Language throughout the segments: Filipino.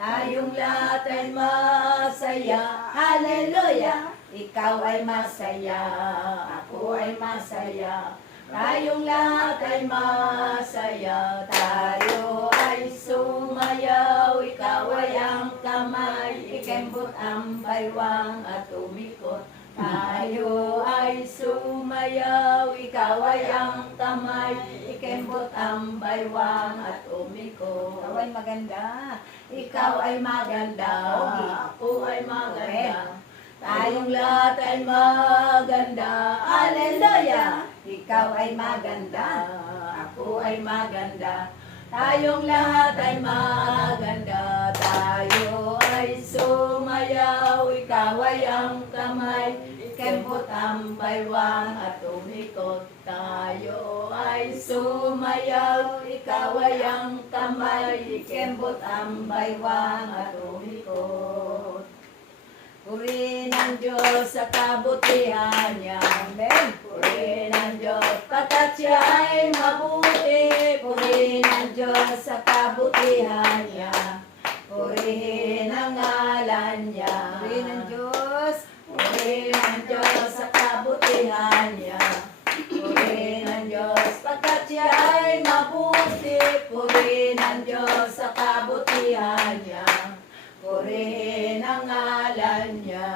tayong lahat ay masaya. Hallelujah! Ikaw ay masaya, ako ay masaya. Tayong lahat ay masaya, tayo ay sumayaw. Ikaw ay ang kamay, ikembot ang baywang at umikot. Tayo ay sumayaw, ikaw ay ang kamay, ikembot ang baywang at umikot. Ikaw ay maganda. Ikaw ay maganda, ako ay maganda. Tayong lahat ay maganda. Hallelujah! Ikaw ay maganda, ako ay maganda. Tayong lahat ay maganda. Tayo ay sumayaw, ikaw ay ang kamay, ikembot ang baywang at umikot. Tayo ay sumayaw, ikaw ay ang kamay, ikembot ang baywang at umikot. Purihin ang Diyos sa kabutihan niya. Amen. Purihin ang Diyos pagkat siya ay mabuti. Purihin ang Diyos sa kabutihan niya. Purihin ang ngalan niya. Purihin ang Diyos. Purihin ang Diyos sa kabutihan niya. Purihin ang Diyos pagkat siya ay mabuti. Purihin ang Diyos sa kabutihan niya. Purihin ang ngalan niya.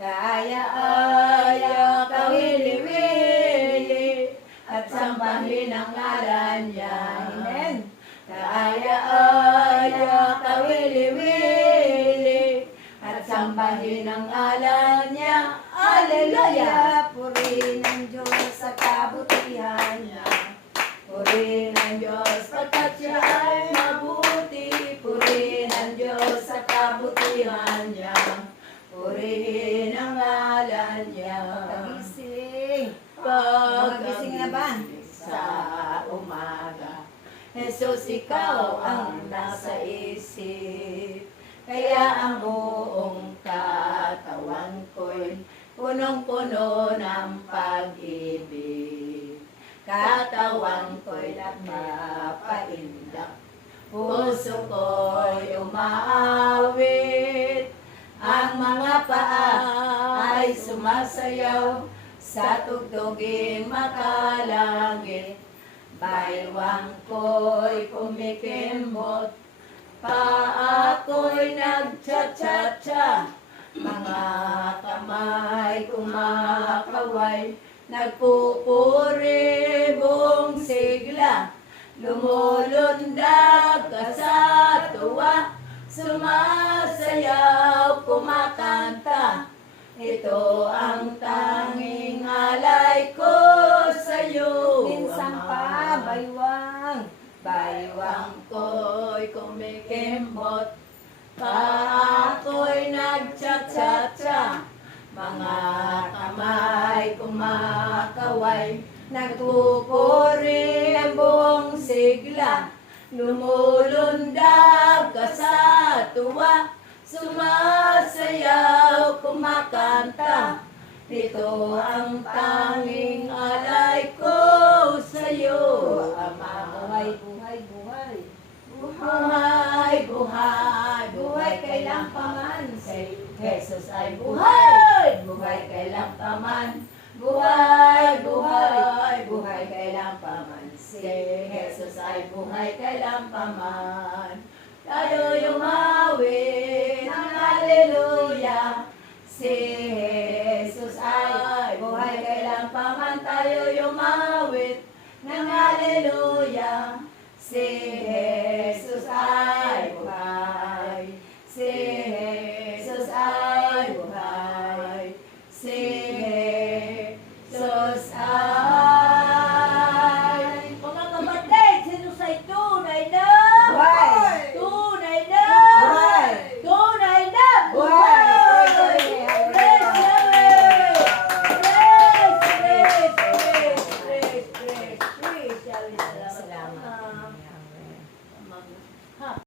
Kaya-aya kawili-wili at sambahin ang ngalan niya. Amen. Kaya-aya kawili-wili at sambahin ang ngalan niya. Hallelujah! Purihin ang Diyos sa kabutihan niya. Purihin ang Diyos pagkat siya ay mabuti. Purihin ang Diyos sa kabutihan niya. Purihin ang ngalan niya. Pagising. Pagkagising na ba? Sa umaga, Jesus, ikaw ang nasa isip. Kaya ang buong katawan ko'y punong-puno ng pag-ibig. Katawan ko'y napapaindak, puso ko'y umaawit. Ang mga paa ay sumasayaw sa tugtuging makalangit. Baywang ko'y kumikimbot, paa ko'y nagcha-cha-cha. Mga kamay kumakaway, nagpupuri buong sigla. Lumulundag ka sa tuwa, sumasayaw, kumakanta. Ito ang tanging alay ko sa'yo, Minsan Ama. pa, baywang. Baywang ko'y kumikimbot, paa ko'y nagcha-cha-cha. Mga kamay kumakaway, nagpupuri ang buong sigla. Lumulundag ka sa tuwa, sumasayaw, kumakanta. Ito ang tanging alay ko sa'yo, Ama. Buhay, buhay, buhay. Buhay, buhay, buhay kailanman. Say, Jesus ay buhay, buhay kailanman. Buhay, buhay, buhay kailanman. Say, Jesus ay buhay kailanman.